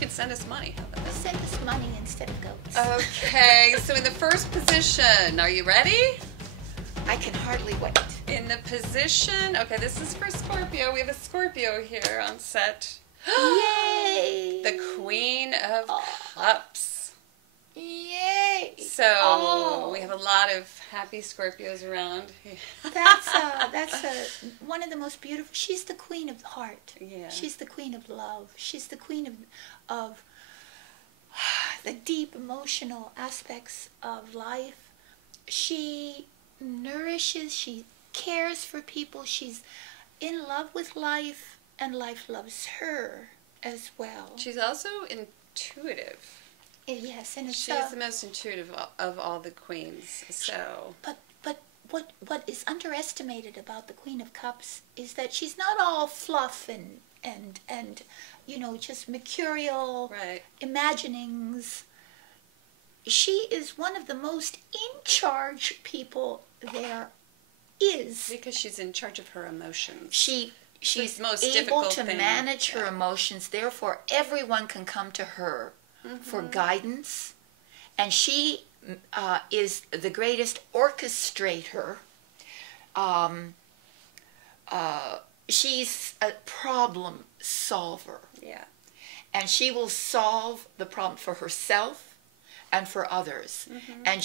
could send us money. How about that? Send us money instead of goats. Okay, so in the first position, are you ready? I can hardly wait. In the position, okay, this is for Scorpio. We have a Scorpio here on set. Yay! The Queen of Cups. Yay! So we have a lot of happy Scorpios around. That's one of the most beautiful. She's the queen of the heart. Yeah. She's the queen of love. She's the queen of the deep emotional aspects of life. She nourishes. She cares for people. She's in love with life, and life loves her as well. She's also intuitive. Yes, and it's She's the most intuitive of all the queens. So, but what is underestimated about the Queen of Cups is that she's not all fluff and just mercurial right. imaginings. She is one of the most in charge people there is. Because she's in charge of her emotions. She's most able difficult to thing. manage her emotions. Therefore, everyone can come to her for guidance, and she is the greatest orchestrator. She's a problem solver. Yeah. And she will solve the problem for herself and for others. And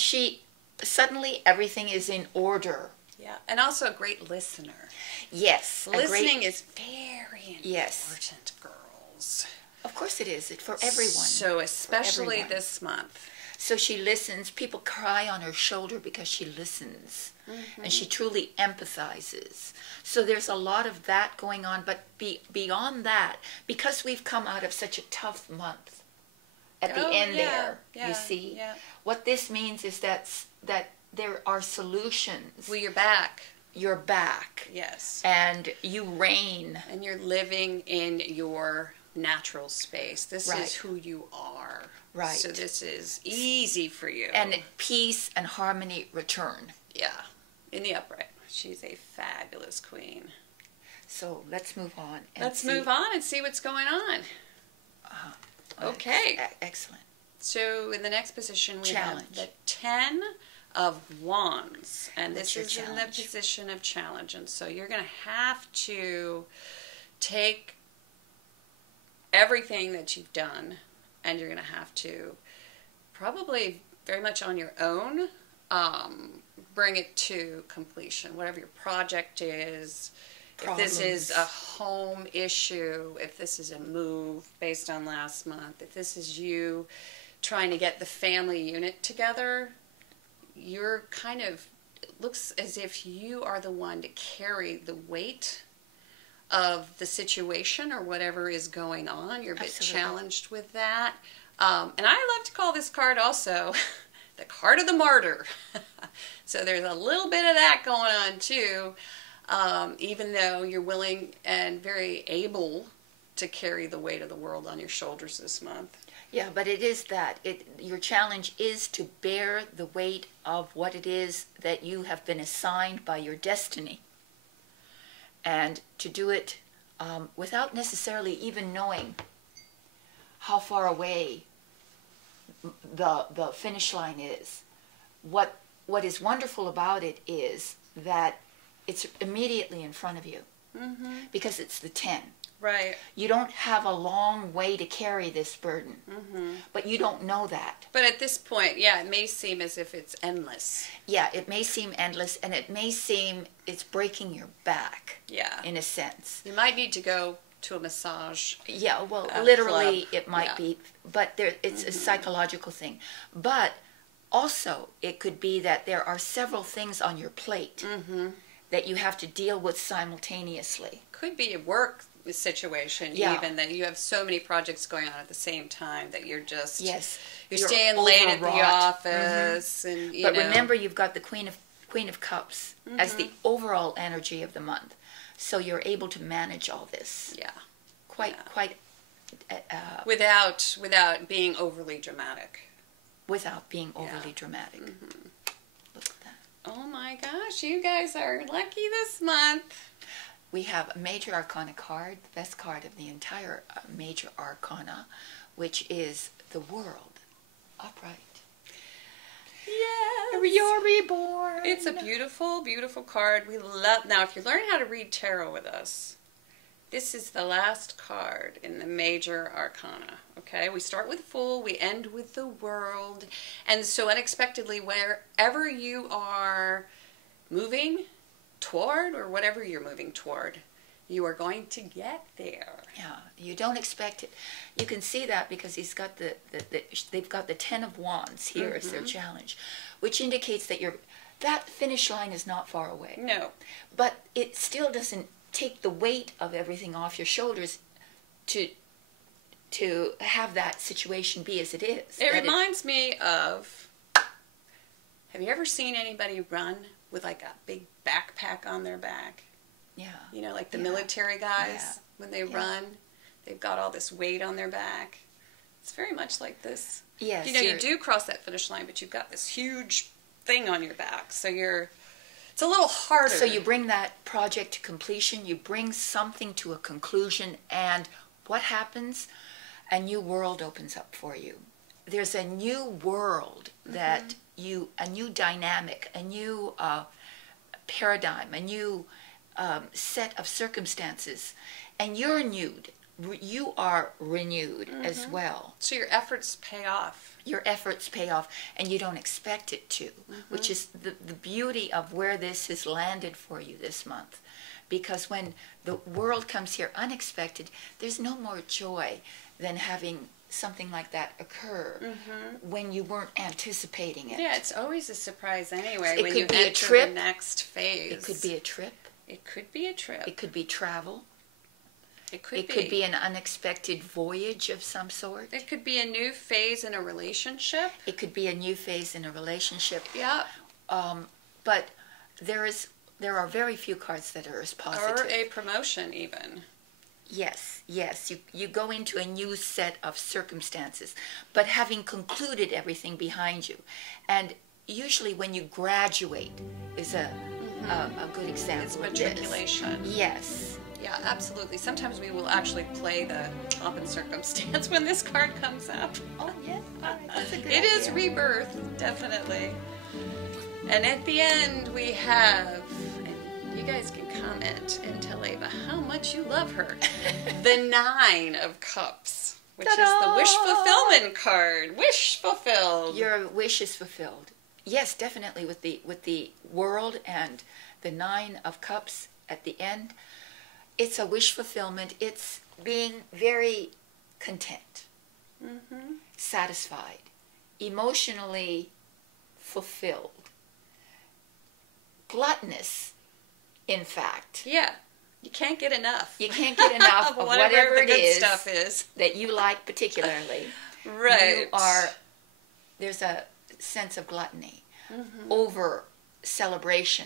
suddenly everything is in order. Yeah, and also a great listener. Yes. Listening is very important, Yes. girls. Of course it is. It's for everyone. So especially everyone. this month. So she listens. People cry on her shoulder because she listens. And she truly empathizes. So there's a lot of that going on. But beyond that, because we've come out of such a tough month at the end there, you see, what this means is that there are solutions. Well, you're back. You're back. Yes. And you reign. And you're living in your natural space. This Right. is who you are. Right. So this is easy for you. And peace and harmony return. yeah, in the upright. She's a fabulous queen. So let's move on. Let's move on and see what's going on. Okay. Excellent. So in the next position we Challenge. have the 10 of Wands. And What's this your is in the challenge? position of challenge. And so you're going to have to take everything that you've done, and you're going to have to probably very much on your own bring it to completion. Whatever your project is, if this is a home issue, if this is a move based on last month, if this is you trying to get the family unit together, you're kind of, it looks as if you are the one to carry the weight of the situation or whatever is going on. You're a bit Absolutely. challenged with that. And I love to call this card also the card of the martyr. So there's a little bit of that going on too, even though you're willing and very able to carry the weight of the world on your shoulders this month. Yeah, but it is that. Your challenge is to bear the weight of what it is that you have been assigned by your destiny. And to do it without necessarily even knowing how far away the finish line is. What is wonderful about it is that it's immediately in front of you, because it's the 10. Right. You don't have a long way to carry this burden, but you don't know that. But at this point, yeah, it may seem as if it's endless. Yeah, it may seem endless, and it may seem it's breaking your back, Yeah. in a sense. You might need to go to a massage. Yeah, well, A literally club. it might Yeah. be, but it's a psychological thing. But also, it could be that there are several things on your plate that you have to deal with simultaneously. Could be a work situation, Yeah. even that you have so many projects going on at the same time that you're just Yes, you're you're staying late at the overwrought. office, and you But know. remember, you've got the Queen of Cups as the overall energy of the month, so you're able to manage all this yeah, quite without being overly dramatic. without being overly dramatic. Look at that. Oh my gosh, you guys are lucky this month. we have a major arcana card, the best card of the entire major arcana, which is the World upright. Yes. You're reborn. It's a beautiful, beautiful card. We love. Now, if you're learning how to read tarot with us, this is the last card in the major arcana. Okay, we start with Fool, we end with the World, and so unexpectedly, wherever you are moving toward, or whatever you're moving toward, you are going to get there. Yeah, you don't expect it. You can see that because he's got they've got the 10 of Wands here as their challenge, which indicates that that finish line is not far away. No. But it still doesn't take the weight of everything off your shoulders to have that situation be as it is. It reminds me of, have you ever seen anybody run with like a big backpack on their back? Yeah. You know, like the military guys, Yeah. when they run, they've got all this weight on their back. It's very much like this. Yes. You know, you do cross that finish line, but you've got this huge thing on your back. So it's a little harder. So you bring that project to completion, you bring something to a conclusion, and what happens? A new world opens up for you. There's a new world that a new dynamic, a new paradigm, a new set of circumstances, and you're renewed. You are renewed as well. So your efforts pay off. Your efforts pay off, and you don't expect it to, which is the beauty of where this has landed for you this month. Because when the World comes here unexpected, there's no more joy than having something like that occur when you weren't anticipating it. Yeah, it's always a surprise anyway. It when could you be a enter trip. the next phase. It could be a trip. It could be a trip. It could be travel. It could could be an unexpected voyage of some sort. It could be a new phase in a relationship. It could be a new phase in a relationship. Yeah. But there are very few cards that are as positive. Or a promotion even. Yes. You go into a new set of circumstances, but having concluded everything behind you. And usually when you graduate is a good example It's of matriculation. this. Yes. Yeah, absolutely. Sometimes we will actually play the pomp and circumstance when this card comes up. Oh, yes. That's a good It is idea. rebirth, definitely. And at the end we have, and you guys can comment and tell Ava how much you love her, the 9 of Cups, which is the wish fulfillment card. Wish fulfilled. Your wish is fulfilled. Yes, definitely with the World and the 9 of Cups at the end. It's a wish fulfillment. It's being very content, satisfied, emotionally fulfilled, gluttonous, in fact. Yeah, you can't get enough. You can't get enough of whatever the it good is stuff is. that you like particularly. Right. There's a sense of gluttony, over celebration.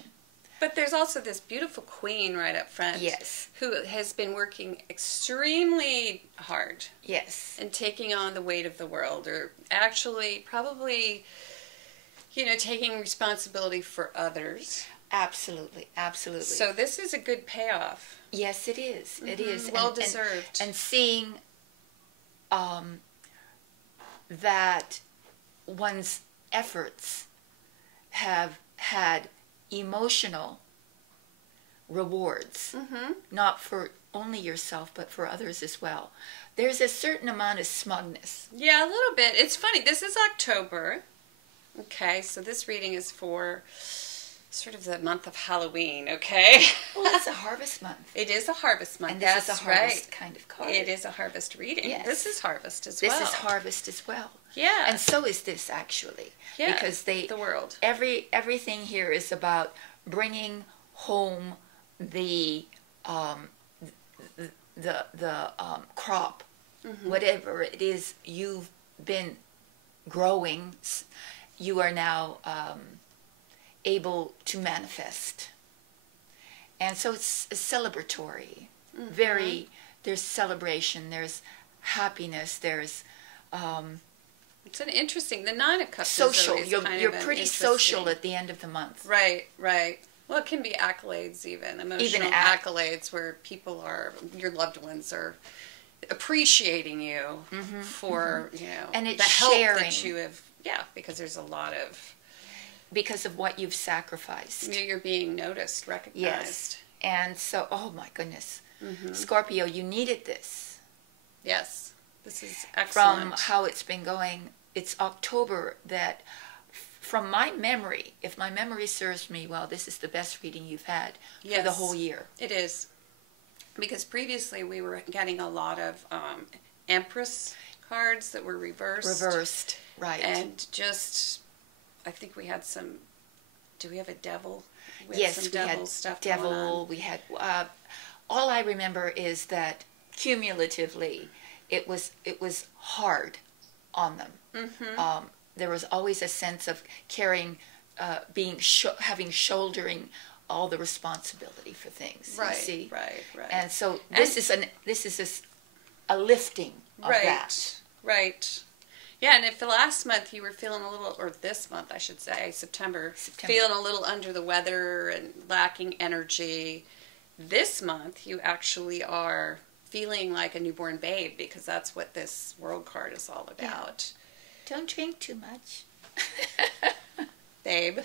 But there's also this beautiful queen right up front. Yes. Who has been working extremely hard. Yes. And taking on the weight of the world, or actually probably, taking responsibility for others. Absolutely. So this is a good payoff. Yes, it is. It is. Well deserved. And seeing that one's efforts have had emotional rewards, not for only yourself, but for others as well. There's a certain amount of smugness. Yeah, a little bit. It's funny. This is October. Okay, so this reading is for sort of the month of Halloween, okay? Well, it's a harvest month. It is a harvest month. And this is a harvest kind of card. It is a harvest reading. Yes. This is harvest as well. This is harvest as well. Yeah. And so is this, actually. Yeah, because the world. Everything here is about bringing home the crop, whatever it is you've been growing, you are now able to manifest. And so it's celebratory. There's celebration, there's happiness, there's it's an interesting, the 9 of Cups social. is always You're kind you're of an pretty interesting- social at the end of the month. Right. Well, it can be accolades, even emotional accolades, where people are, your loved ones are appreciating you for and it's the help sharing. that you have. Yeah, because there's a lot of because of what you've sacrificed. You're being noticed, recognized. Yes, and so oh my goodness, Scorpio, you needed this. Yes, this is excellent. From how it's been going, it's October that. From my memory, if my memory serves me well, this is the best reading you've had for the whole year. It is. Because previously we were getting a lot of Empress cards that were reversed. Reversed, right. And just, I think we had some, do we have a devil? Yes, some we devil had stuff devil, going on. we had, all I remember is that cumulatively it was hard on them. There was always a sense of carrying, shouldering all the responsibility for things. Right, you see? Right. And so this is a lifting of that. Right. Yeah, and if the last month you were feeling a little, or this month I should say, September, feeling a little under the weather and lacking energy, this month you actually are feeling like a newborn babe, because that's what this World card is all about. Yeah. Don't drink too much. Babe.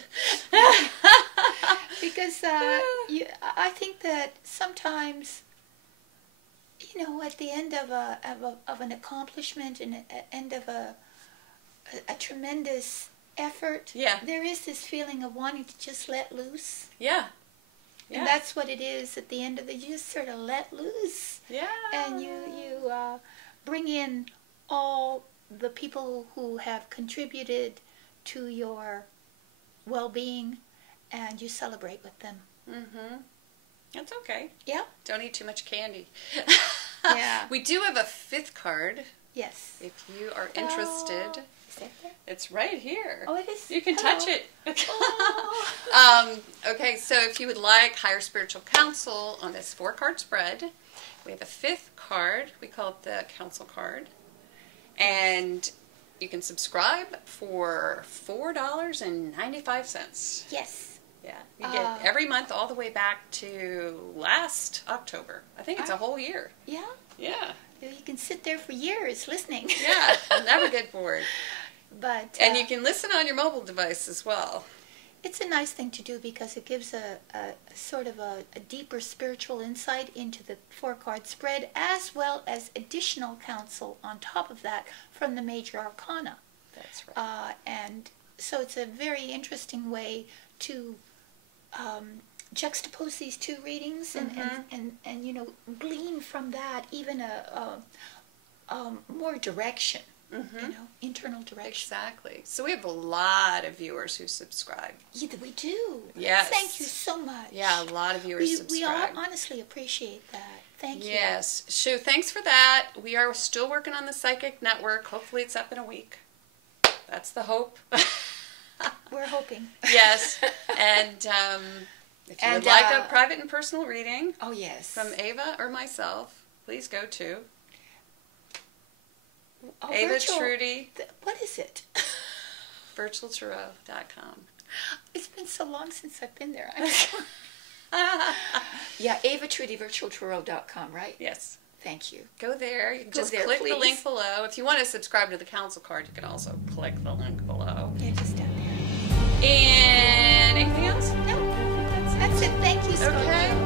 Because I think that sometimes, at the end of an accomplishment and at the end of a tremendous effort, there is this feeling of wanting to just let loose. Yeah. And that's what it is at the end of you just sort of let loose. Yeah. And you bring in all the people who have contributed to your well-being, and you celebrate with them. That's okay. Yeah. Don't eat too much candy. Yeah. We do have a 5th card. Yes. If you are interested. Is that there? It's right here. Oh, it is? You can touch it. Oh. Okay, so if you would like higher spiritual counsel on this 4-card spread, we have a 5th card. We call it the counsel card. And you can subscribe for $4.95. Yes. Yeah. You get every month all the way back to last October. I think it's a whole year. Yeah? Yeah. You can sit there for years listening. Yeah. I'll never get bored. But and you can listen on your mobile device as well. It's a nice thing to do because it gives a sort of a deeper spiritual insight into the 4-card spread, as well as additional counsel on top of that from the major arcana. That's right. And so it's a very interesting way to juxtapose these two readings and glean from that even a more direction. Internal direction. Exactly. So we have a lot of viewers who subscribe. Yeah, we do. Yes. Thank you so much. Yeah, a lot of viewers subscribe. We all honestly appreciate that. Thank you. Yes. Shu, thanks for that. We are still working on the Psychic Network. Hopefully it's up in a week. That's the hope. We're hoping. Yes. And if you would like a private and personal reading from Ava or myself, please go to Ava Trudy. What is it? virtualtarot.com. It's been so long since I've been there. Yeah, Ava Trudy, virtualtarot.com, right? Yes. Thank you. Go there. You can just click the link below. If you want to subscribe to the council card, you can also click the link below. Yeah, just down there. And anything else? No, that's it. Thank you so much. Okay.